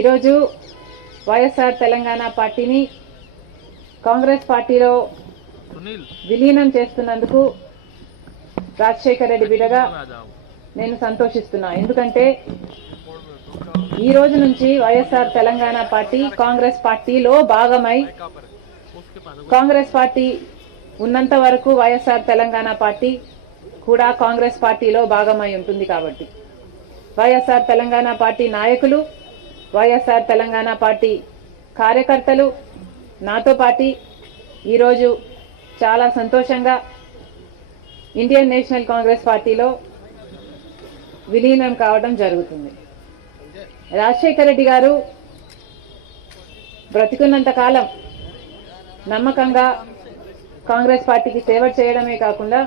ఈరోజు వైఎస్ఆర్ తెలంగాణ పార్టీని కాంగ్రెస్ పార్టీలో విలీనం చేస్తున్నందుకు రాజశేఖర్ రెడ్డి బిడ్డగా నేను సంతోషిస్తున్నా. ఎందుకంటే ఈ రోజు నుంచి వైఎస్ఆర్ తెలంగాణ పార్టీ కాంగ్రెస్ పార్టీలో భాగమై కాంగ్రెస్ పార్టీ ఉన్నంత వరకు వైఎస్ఆర్ తెలంగాణ పార్టీ కూడా కాంగ్రెస్ పార్టీలో భాగమై ఉంటుంది. కాబట్టి వైఎస్ఆర్ తెలంగాణ పార్టీ నాయకులు, వైఎస్ఆర్ తెలంగాణ పార్టీ కార్యకర్తలు నాతో పాటు ఈరోజు చాలా సంతోషంగా ఇండియన్ నేషనల్ కాంగ్రెస్ పార్టీలో విలీనం కావడం జరుగుతుంది. రాజశేఖర్ రెడ్డి గారు బ్రతికున్నంత కాలం నమ్మకంగా కాంగ్రెస్ పార్టీకి సేవ చేయడమే కాకుండా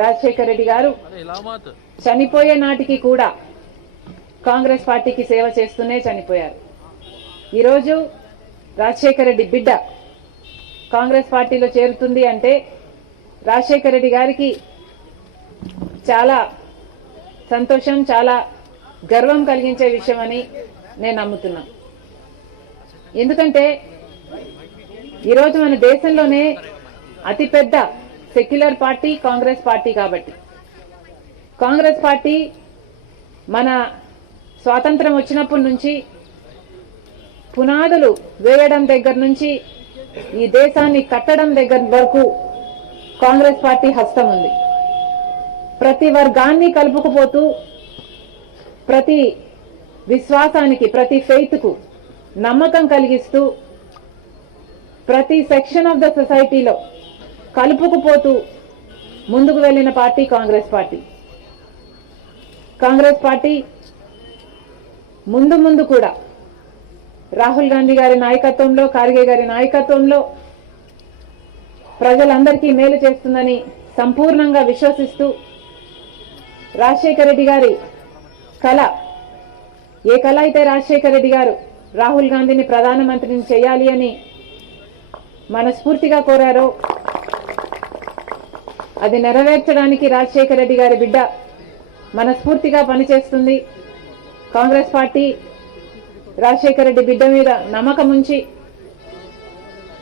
రాజశేఖర్ రెడ్డి గారు చనిపోయే నాటికి కూడా కాంగ్రెస్ పార్టీకి సేవ చేస్తూనే చనిపోయారు. ఈరోజు రాజశేఖర్ రెడ్డి బిడ్డ కాంగ్రెస్ పార్టీలో చేరుతుంది అంటే రాజశేఖర్ రెడ్డి గారికి చాలా సంతోషం, చాలా గర్వం కలిగించే విషయం అని నేను నమ్ముతున్నా. ఎందుకంటే ఈరోజు మన దేశంలోనే అతిపెద్ద సెక్యులర్ పార్టీ కాంగ్రెస్ పార్టీ. కాబట్టి కాంగ్రెస్ పార్టీ మన స్వాతంత్రం వచ్చినప్పటి నుంచి పునాదులు వేయడం దగ్గర నుంచి ఈ దేశాన్ని కట్టడం దగ్గర వరకు కాంగ్రెస్ పార్టీ హస్తం ఉంది. ప్రతి వర్గాన్ని కలుపుకుపోతూ, ప్రతి విశ్వాసానికి, ప్రతి ఫెయిత్కు నమ్మకం కలిగిస్తూ, ప్రతి సెక్షన్ ఆఫ్ ద సొసైటీలో కలుపుకుపోతూ ముందుకు వెళ్లిన party Congress party. Congress party ముందు కూడా రాహుల్ గాంధీ గారి నాయకత్వంలో, ఖార్గే గారి నాయకత్వంలో ప్రజలందరికీ మేలు చేస్తుందని సంపూర్ణంగా విశ్వసిస్తూ, రాజశేఖర్ రెడ్డి గారి కళ, ఏ కళ అయితే రాజశేఖర్ రెడ్డి గారు రాహుల్ గాంధీని ప్రధానమంత్రిని చేయాలి అని మనస్ఫూర్తిగా కోరారో అది నెరవేర్చడానికి రాజశేఖర్ రెడ్డి గారి బిడ్డ మనస్ఫూర్తిగా పనిచేస్తుంది. కాంగ్రెస్ పార్టీ రాజశేఖర్ రెడ్డి బిడ్డ మీద నమ్మకం ఉంచి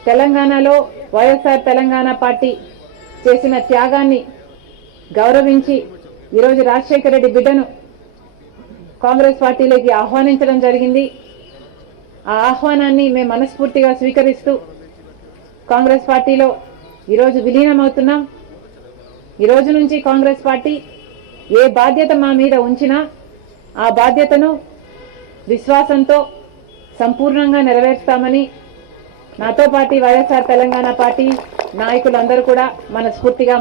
తెలంగాణలో వైఎస్ఆర్ తెలంగాణ పార్టీ చేసిన త్యాగాన్ని గౌరవించి ఈరోజు రాజశేఖర్ రెడ్డి బిడ్డను కాంగ్రెస్ పార్టీలోకి ఆహ్వానించడం జరిగింది. ఆ ఆహ్వానాన్ని మేము మనస్ఫూర్తిగా స్వీకరిస్తూ కాంగ్రెస్ పార్టీలో ఈరోజు విలీనమవుతున్నాం. ఈరోజు నుంచి కాంగ్రెస్ పార్టీ ఏ బాధ్యత మా మీద ఉంచినా ఆ బాధ్యతను విశ్వాసంతో సంపూర్ణంగా నెరవేర్స్తామని నాతో పాటు వైఎస్ఆర్ తెలంగాణ పార్టీ నాయకులందరూ కూడా మనస్ఫూర్తిగా